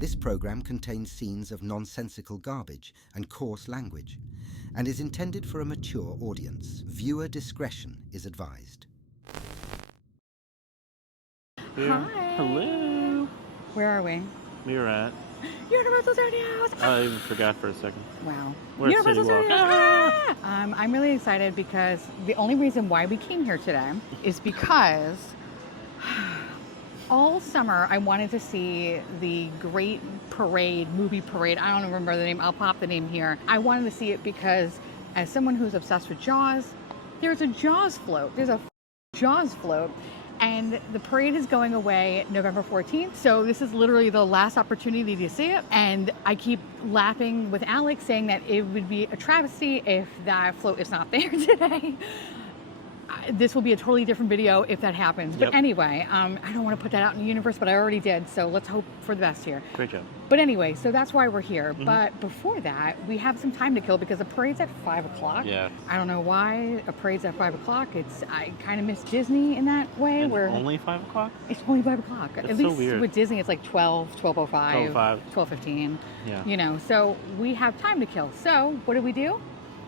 This program contains scenes of nonsensical garbage and coarse language and is intended for a mature audience. Viewer discretion is advised. Yeah. Hi. Hello. Where are we? We're at. Universal Studios! I even forgot for a second. Wow. We're at Universal City Walk. Studios! Ah! I'm really excited because the only reason why we came here today is because all summer I wanted to see the great parade, movie parade. I don't remember the name. I'll pop the name here. I wanted to see it because as someone who's obsessed with Jaws, there's a Jaws float. There's a Jaws float. And the parade is going away November 14th. So this is literally the last opportunity to see it. And I keep laughing with Alex saying that it would be a travesty if that float is not there today. This will be a totally different video if that happens. But anyway, I don't want to put that out in the universe, but I already did. So let's hope for the best here. Great job. But anyway, so that's why we're here. But before that, we have some time to kill because the parade's at 5 o'clock. Yeah. I don't know why a parade's at 5 o'clock. I kind of miss Disney in that way. And where only 5 o'clock? It's only 5 o'clock. That's At so least weird. with Disney, it's like 12, 12:05, 12:05. 12:15. Yeah. You know, so we have time to kill. So what do?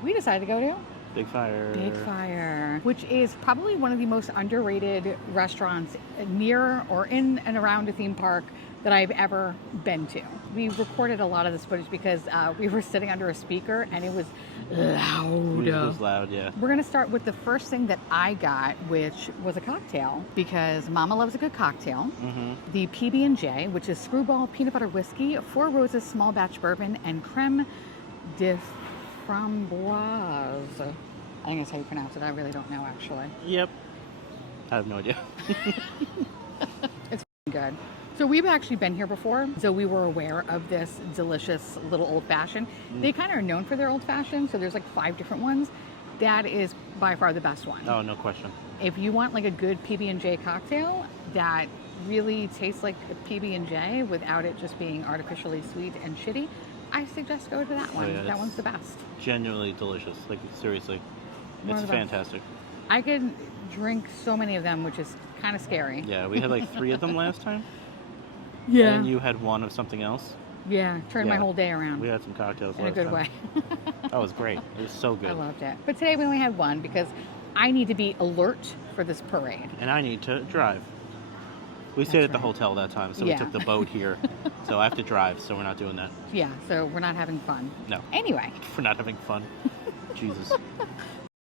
We decided to go to Bigfire. Bigfire, which is probably one of the most underrated restaurants near or in and around a theme park that I've ever been to. We recorded a lot of this footage because we were sitting under a speaker and it was loud. It was loud, yeah. We're going to start with the first thing that I got, which was a cocktail, because Mama loves a good cocktail. The PB&J, which is Screwball Peanut Butter Whiskey, Four Roses Small Batch Bourbon, and Creme de Framboise. I think that's how you pronounce it. I really don't know, actually. Yep. I have no idea. It's good. So we've actually been here before, so we were aware of this delicious little old-fashioned. They kind of are known for their old-fashioned, so there's like 5 different ones. That is by far the best one. Oh, no question. If you want like a good PB&J cocktail that really tastes like a PB&J without it just being artificially sweet and shitty, I suggest go to that one. yeah, That one's the best. Genuinely delicious. Like, seriously. One It's of the best. fantastic. I could drink so many of them, which is kind of scary. Yeah, we had like 3 of them last time. Yeah. And you had 1 of something else. Yeah, turned my Yeah. whole day around. We had some cocktails in a last good time. way. That was great. It was so good. I loved it. But today we only had one because I need to be alert for this parade. And I need to drive. We stayed at the hotel that time, so we took the boat here. So I have to drive, so we're not doing that. Yeah, so we're not having fun. No. Anyway. We're not having fun. Jesus.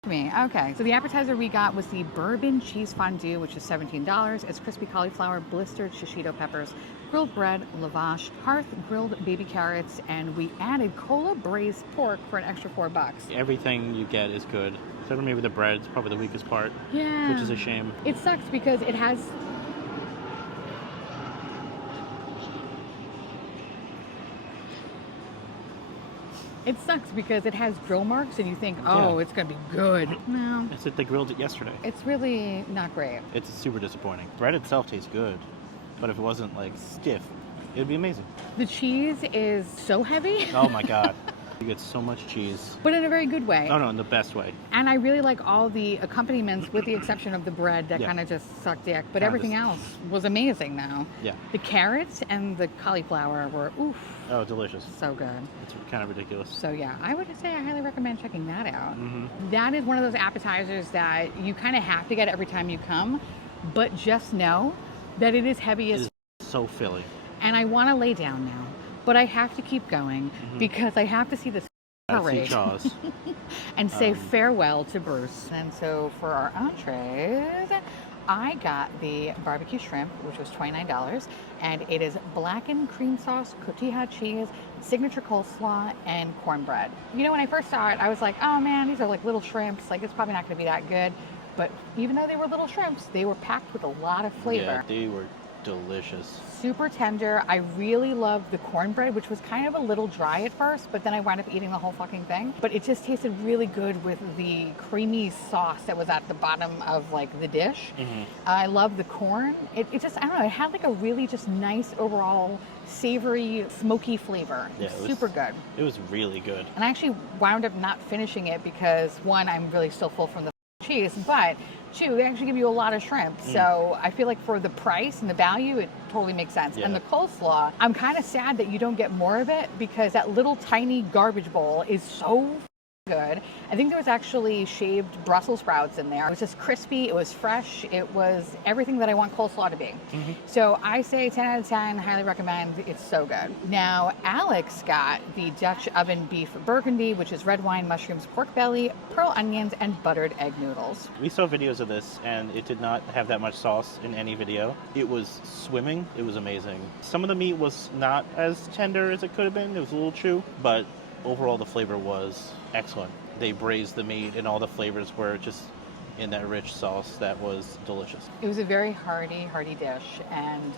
Me. Okay, so the appetizer we got was the bourbon cheese fondue, which is $17. It's crispy cauliflower, blistered shishito peppers, grilled bread, lavash, hearth grilled baby carrots, and we added cola braised pork for an extra $4. Everything you get is good. Except for maybe the bread's probably the weakest part. Yeah. Which is a shame. It sucks because it has... It sucks because it has grill marks and you think, oh, it's going to be good. No. It's that they grilled it yesterday. It's really not great. It's super disappointing. Bread itself tastes good, but if it wasn't like stiff, it would be amazing. The cheese is so heavy. Oh my God. You get so much cheese. But in a very good way. Oh no, in the best way. And I really like all the accompaniments with the exception of the bread that kind of just sucked dick. But everything else was amazing now. Yeah. The carrots and the cauliflower were, oof. Oh, delicious. So good. It's kind of ridiculous. So yeah, I would say I highly recommend checking that out. That is one of those appetizers that you kind of have to get every time you come. But just know that it is heavy as... so filling. And I want to lay down now. But I have to keep going because I have to see this parade and say farewell to Bruce. And so for our entrees, I got the barbecue shrimp, which was $29, and it is blackened cream sauce, cotija cheese, signature coleslaw, and cornbread. You know, when I first saw it, I was like, oh man, these are like little shrimps. Like, it's probably not going to be that good. But even though they were little shrimps, they were packed with a lot of flavor. Yeah, they were delicious. Super tender. I really loved the cornbread, which was kind of a little dry at first, but then I wound up eating the whole fucking thing. But it just tasted really good with the creamy sauce that was at the bottom of like the dish. I love the corn. It just, I don't know, it had like a really just nice overall savory, smoky flavor. Yeah, it was super good. It was really good. And I actually wound up not finishing it because one, I'm really still full from the cheese, but too. They actually give you a lot of shrimp. So I feel like for the price and the value, it totally makes sense. Yeah. And the coleslaw, I'm kind of sad that you don't get more of it because that little tiny garbage bowl is so good. I think there was actually shaved Brussels sprouts in there. It was just crispy, it was fresh, it was everything that I want coleslaw to be. So I say 10 out of 10, highly recommend. It's so good. Now, Alex got the Dutch oven beef burgundy, which is red wine, mushrooms, pork belly, pearl onions, and buttered egg noodles. We saw videos of this, and it did not have that much sauce in any video. It was swimming. It was amazing. Some of the meat was not as tender as it could have been. It was a little chew, but overall the flavor was excellent. They braised the meat, and all the flavors were just in that rich sauce that was delicious. It was a very hearty dish, and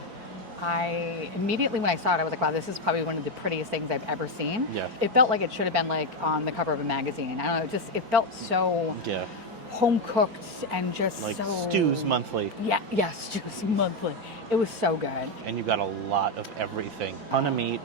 I immediately, when I saw it, I was like, wow, this is probably one of the prettiest things I've ever seen. Yeah. It felt like it should have been like on the cover of a magazine. I don't know, it felt so Yeah. home cooked and just Like so... Stews Monthly. Yeah, Stews Monthly. It was so good. And you got a lot of everything. Ton of meat,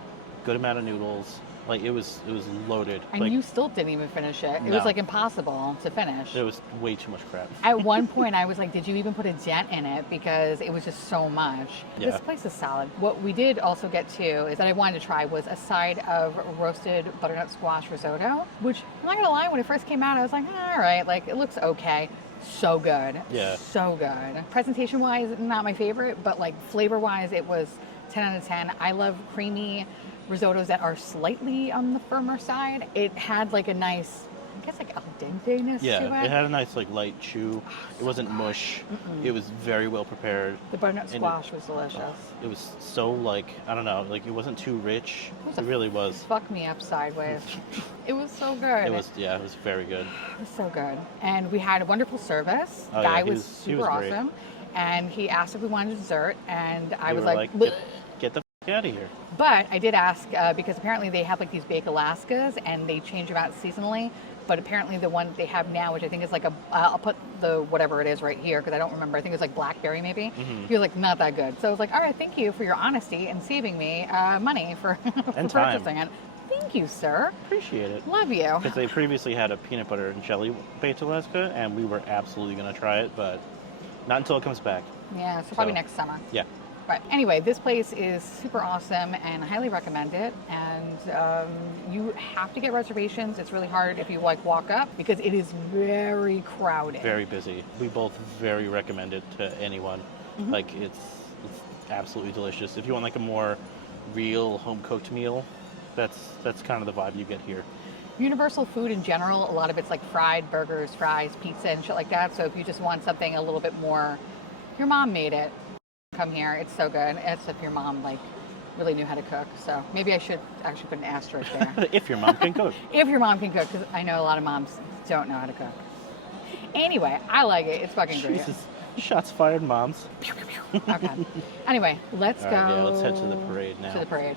good amount of noodles. Like it was loaded. And like, you still didn't even finish it. It No. was like impossible to finish. There was way too much crap. At one point, I was like, did you even put a dent in it? Because it was just so much. Yeah. This place is solid. What we did also get to is that I wanted to try was a side of roasted butternut squash risotto, which I'm not going to lie, when it first came out, I was like, all right, like it looks okay. So good. Yeah. So good. Presentation-wise, not my favorite, but like flavor-wise, it was 10 out of 10. I love creamy risottos that are slightly on the firmer side. It had like a nice, I guess like al dente-ness to it. Yeah, it had a nice like light chew. It wasn't mush. It was very well prepared. The butternut And squash was delicious. It was so like, I don't know, like it wasn't too rich. It really was. Fuck me up sideways. It was so good. It was very good. It was so good. And we had a wonderful service. Oh, Guy yeah, he was was super great. awesome. And he asked if we wanted dessert, and I We was were like, get the f- out of here. But I did ask because apparently they have like these Bake Alaskas and they change them out seasonally. But apparently the one they have now, which I think is like I'll put the whatever it is right here because I don't remember. I think it's like blackberry maybe. He was like, not that good. So I was like, all right, thank you for your honesty and saving me money for, And for time. purchasing it. Thank you, sir. Appreciate it. Love you. Because they previously had a peanut butter and jelly baked Alaska, and we were absolutely going to try it, but not until it comes back. Yeah, so probably So, next summer. Yeah. But anyway, this place is super awesome and I highly recommend it. And you have to get reservations. It's really hard if you like walk up because it is very crowded. Very busy. We both very recommend it to anyone. Like it's absolutely delicious. If you want like a more real home cooked meal, that's kind of the vibe you get here. Universal food in general, a lot of it's like fried burgers, fries, pizza, and shit like that. So if you just want something a little bit more, your mom made it, come here. It's so good. As if your mom like really knew how to cook. So maybe I should actually put an asterisk there. If your mom can cook. If your mom can cook, because I know a lot of moms don't know how to cook. Anyway, I like it. It's fucking great. Jesus. Shots fired, moms. Okay. Anyway, let's All go. right, yeah, let's head to the parade now. To the parade.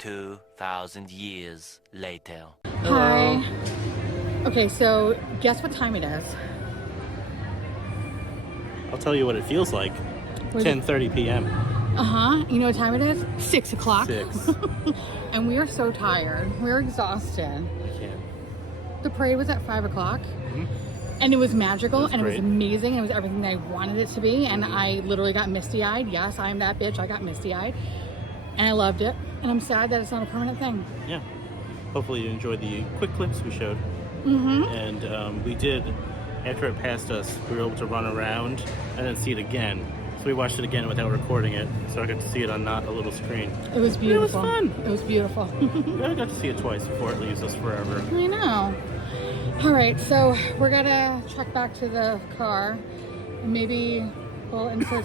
2,000 years later. Hi. Okay, so guess what time it is? I'll tell you what it feels like. What is it? 10:30 p.m. You know what time it is? 6 o'clock. 6. And we are so tired. We're exhausted. I can't. The parade was at 5 o'clock. And it was magical, It was and it was great. amazing. It was everything that I wanted it to be, and I literally got misty-eyed. Yes, I'm that bitch. I got misty-eyed, and I loved it. And I'm sad that it's not a permanent thing. Yeah. Hopefully you enjoyed the quick clips we showed. And we did, after it passed us, we were able to run around and then see it again. So we watched it again without recording it, so I got to see it on not a little screen. It was beautiful. It was fun. It was beautiful. I got to see it twice before it leaves us forever. I know. All right, so we're gonna check back to the car, and maybe we'll insert.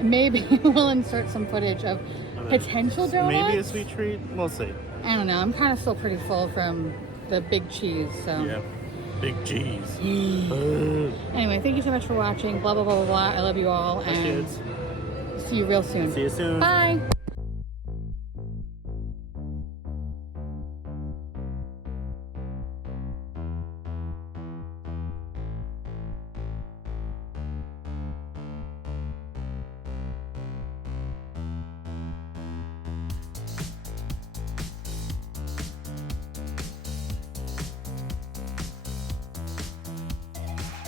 Maybe we'll insert some footage of potential donuts. Maybe a sweet treat. We'll see. I don't know. I'm kind of still pretty full from the big cheese. So Yeah. Big cheese. anyway, thank you so much for watching. Blah blah blah blah blah. I love you all, Bye, and kids. see you real soon. See you soon. Bye.